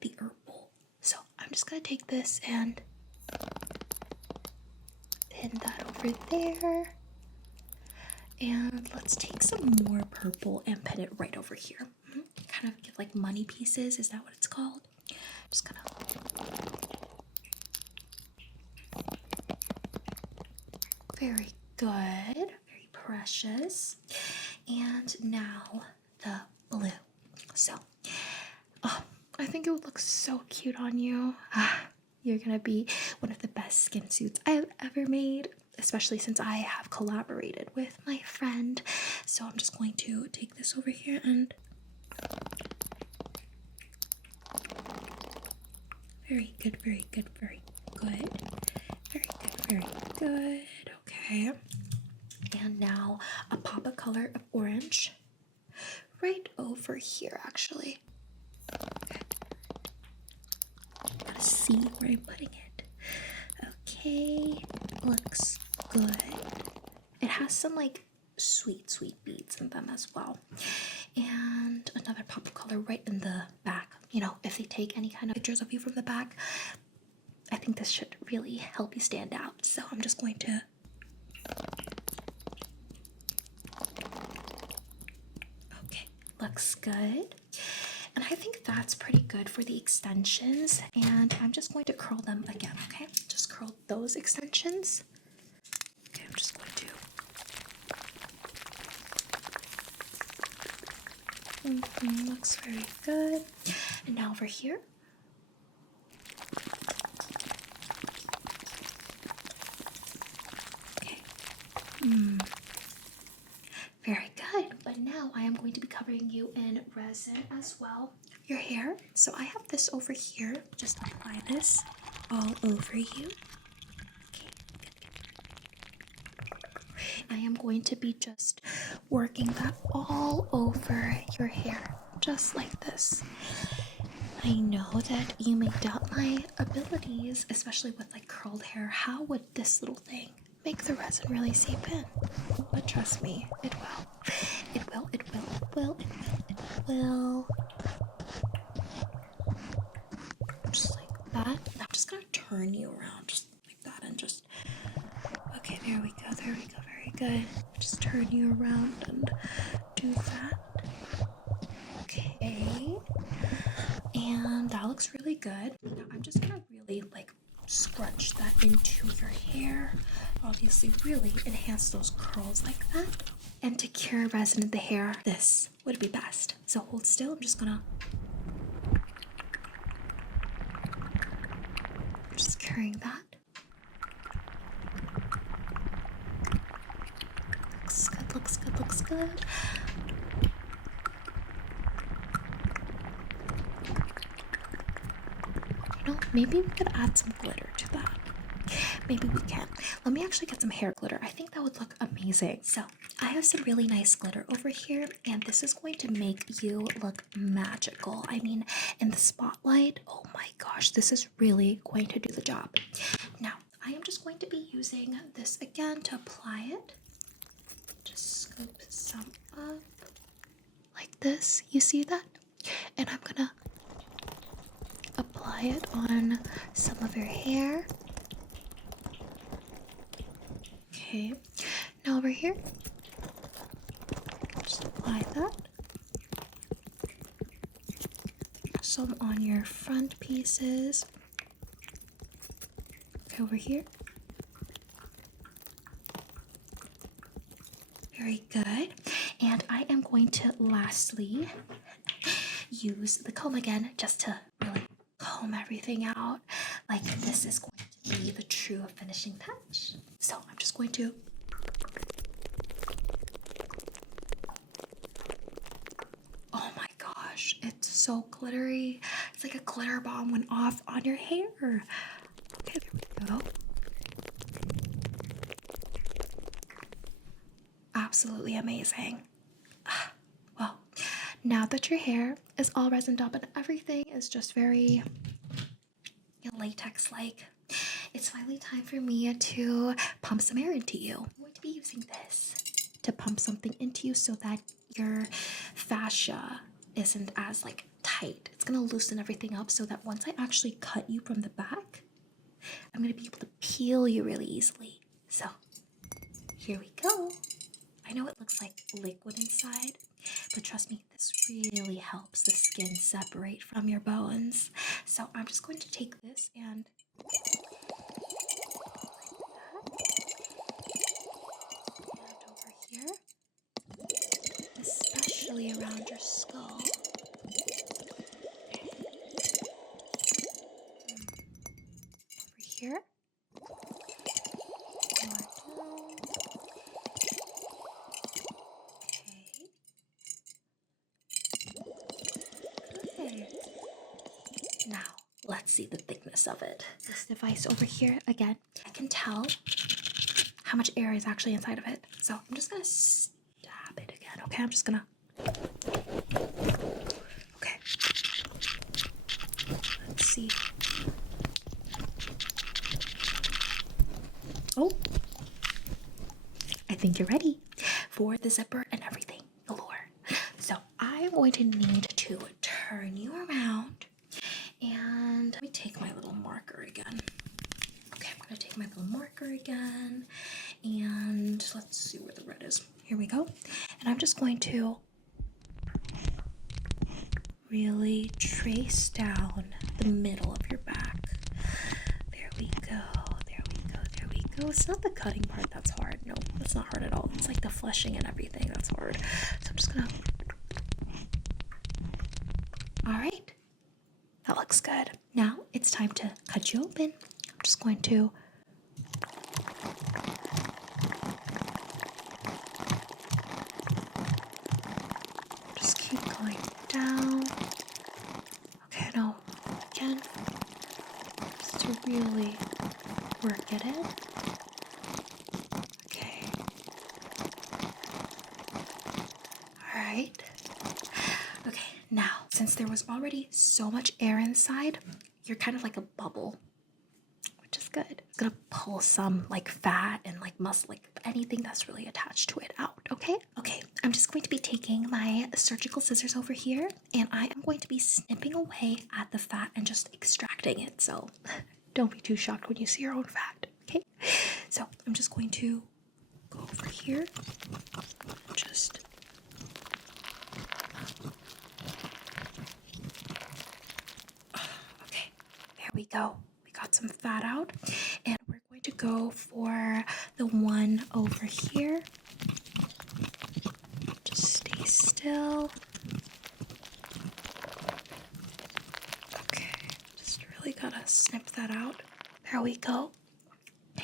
the herbal. So I'm just gonna take this and pin that over there. And let's take some more purple and pin it right over here. Kind of give like money pieces, is that what it's called? Just gonna... Very good, very precious. And now the blue. So, oh, I think it would look so cute on you. You're gonna be one of the best skin suits I've ever made, especially since I have collaborated with my friend. So I'm just going to take this over here and very good, very good, very good, very good, very good. Okay, and now a pop of color of orange right over here, actually. Okay, gotta see where I'm putting it. Okay, looks good. It has some like sweet beads in them as well. And another pop of color right in the back. You know, if they take any kind of pictures of you from the back, I think this should really help you stand out. So I'm just going to... Okay, looks good. And I think that's pretty good for the extensions. And I'm just going to curl them again, okay? Just curl those extensions. Okay, I'm just going to... looks very good. And now over here. Okay. Very good. But now I am going to be covering you in resin as well. Your hair. So I have this over here. Just apply this all over you. I am going to be just working that all over your hair, just like this. I know that you may doubt my abilities, especially with like curled hair. How would this little thing make the resin really seep in? But trust me, it will. It will, it will, it will, it will, it will. that. Now I'm just gonna turn you around just like that and just, okay, there we go, very good. Just turn you around and do that. Okay, and that looks really good. Now I'm just gonna really like scrunch that into your hair. Obviously really enhance those curls like that. And to cure resin in the hair, this would be best. So hold still, I'm just curing that. Looks good. You know, maybe we could add some glitter to that. Maybe we can. Let me actually get some hair glitter. I think that would look amazing. So I have some really nice glitter over here, and this is going to make you look magical. I mean, in the spotlight, oh my gosh, this is really going to do the job. Now, I am just going to be using this again to apply it. Just scoop some up like this. You see that? And I'm gonna apply it on some of your hair. Okay, now over here, just apply that. Some on your front pieces. Okay, over here. Very good. And I am going to lastly use the comb again just to really comb everything out. Like this is going to be the true finishing touch. So I'm just going to oh my gosh, it's so glittery. It's like a glitter bomb went off on your hair. Okay, there we go. Absolutely amazing. Well, now that your hair is all resined up and everything is just very latex-like, it's finally time for me to pump some air into you. I'm going to be using this to pump something into you so that your fascia isn't as like tight. It's gonna loosen everything up so that once I actually cut you from the back, I'm gonna be able to peel you really easily. So here we go. I know it looks like liquid inside, but trust me, this really helps the skin separate from your bones. So I'm just going to take this and over here, especially around your skull. Over here. More down. Okay. Now, let's see the thickness of it. This device over here, again, I can tell how much air is actually inside of it. So I'm just gonna stab it again, okay? I'm just gonna... Okay. Let's see. Oh! I think you're ready for the zipper and everything galore. So I'm going to need to turn you around, and let me take my little marker again. Okay, I'm gonna take my little marker again, and let's see where the red is. Here we go. And I'm just going to really trace down the middle of your back. There we go. It's not the cutting part that's hard. No, that's not hard at all. It's like the fleshing and everything that's hard. So I'm just gonna... All right. That looks good. Now it's time to cut you open. I'm just going to... Just keep going down. Okay, now again, just to really work it in. Okay. All right. Okay, now, since there was already so much air inside, you're kind of like a bubble, which is good. gonna pull some like fat and like muscle, like anything that's really attached to it out, okay? Okay, I'm just going to be taking my surgical scissors over here and I am going to be snipping away at the fat and just extracting it. So don't be too shocked when you see your own fat, okay? So I'm just going to go over here, just okay, there we go. We got some fat out, and we're going to go for the one over here. Just stay still. Okay, just really gotta snip that out. There we go.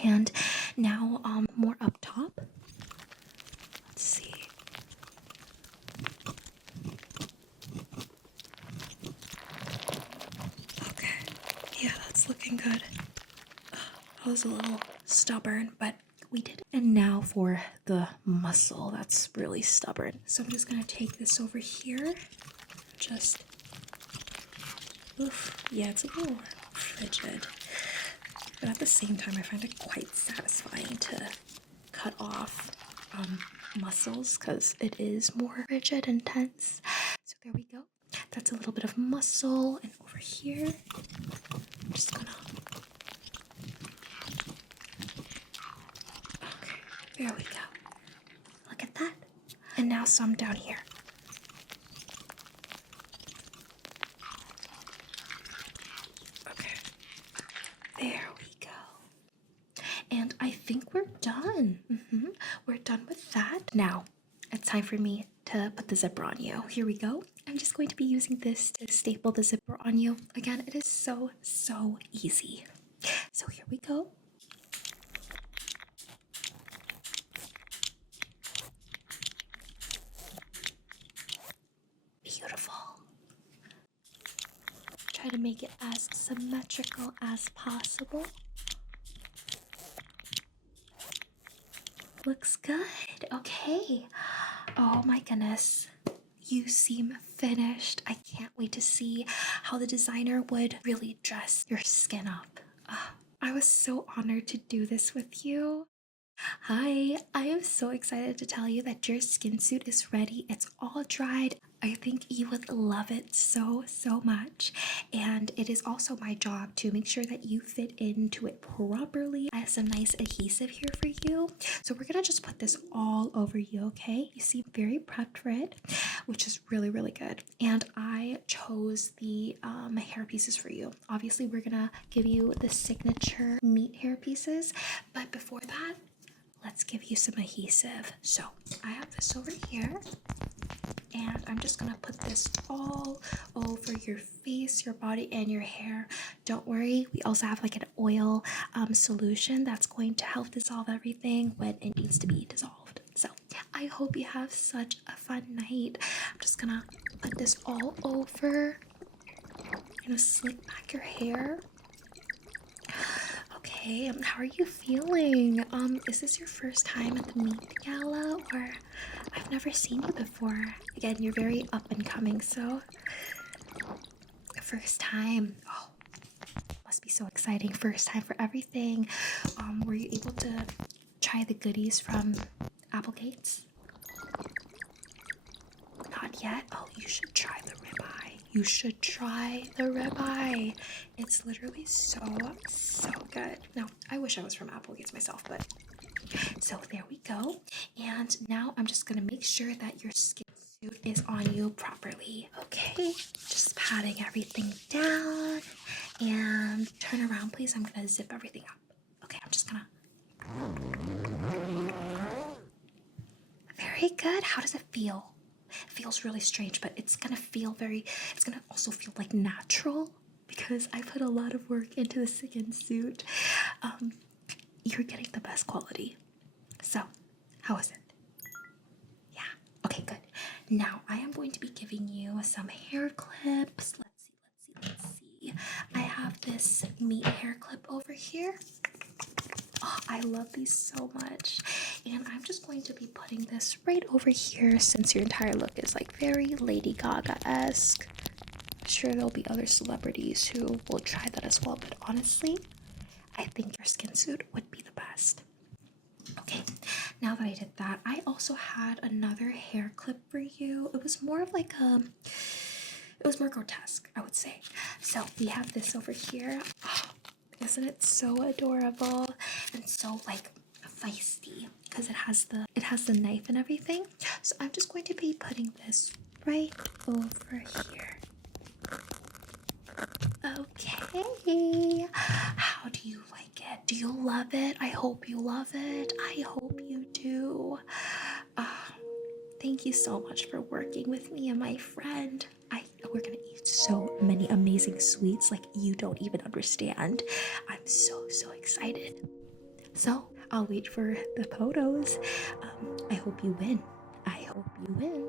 And now more up top. Let's see. Okay, yeah, that's looking good. I was a little stubborn, but we did it. And now for the muscle that's really stubborn. So I'm just gonna take this over here. Just, oof, yeah, it's a little frigid. But at the same time, I find it quite satisfying to cut off muscles because it is more rigid and tense. So there we go. That's a little bit of muscle. And over here, I'm just gonna... Okay, there we go. Look at that. And now some down here. Okay, there we go. And I think we're done. We're done with that. Now, it's time for me to put the zipper on you. Here we go. I'm just going to be using this to staple the zipper on you. Again, it is so, so easy. So here we go. Beautiful. Try to make it as symmetrical as possible. Looks good. Okay. Oh my goodness. You seem finished. I can't wait to see how the designer would really dress your skin up. I was so honored to do this with you. Hi, I am so excited to tell you that your skin suit is ready. It's all dried. I think you would love it so, so much. And it is also my job to make sure that you fit into it properly. I have some nice adhesive here for you. So we're gonna just put this all over you, okay? You seem very prepped for it, which is really, really good. And I chose the hair pieces for you. Obviously, we're gonna give you the signature meat hair pieces. But before that, let's give you some adhesive. So I have this over here. And I'm just gonna put this all over your face, your body, and your hair. Don't worry, we also have like an oil solution that's going to help dissolve everything when it needs to be dissolved. So I hope you have such a fun night. I'm just gonna put this all over. I'm gonna slick back your hair. Okay, how are you feeling? Is this your first time at the Meat Gala, or I've never seen you before? Again, you're very up and coming, so first time. Oh, must be so exciting. First time for everything. Were you able to try the goodies from Applegate's? Not yet? Oh, you should try the ribeye. You should try the ribeye. It's literally so, so good. Now, I wish I was from Applegate's myself, but... So there we go. And now I'm just gonna make sure that your skin suit is on you properly. Okay, just patting everything down. And turn around, please. I'm gonna zip everything up. Okay, I'm just gonna... Very good. How does it feel? It feels really strange, but it's gonna feel it's gonna also feel like natural because I put a lot of work into the skin suit. You're getting the best quality. So, how is it? Yeah, okay, good. Now, I am going to be giving you some hair clips. Let's see. I have this meat hair clip over here. Oh, I love these so much. And I'm just going to be putting this right over here since your entire look is like very Lady Gaga-esque. I'm sure there'll be other celebrities who will try that as well, but honestly, I think your skin suit would be the best. Okay, now that I did that, I also had another hair clip for you. It was more of like it was more grotesque, I would say. So we have this over here. Oh, isn't it so adorable and so like feisty because it has the knife and everything. So I'm just going to be putting this right over here. Okay, how do you like it? Do you love it? I hope you love it. I hope you do. Thank you so much for working with me and my friend. We're gonna eat so many amazing sweets like you don't even understand. I'm so excited. So I'll wait for the photos. I hope you win. I hope you win.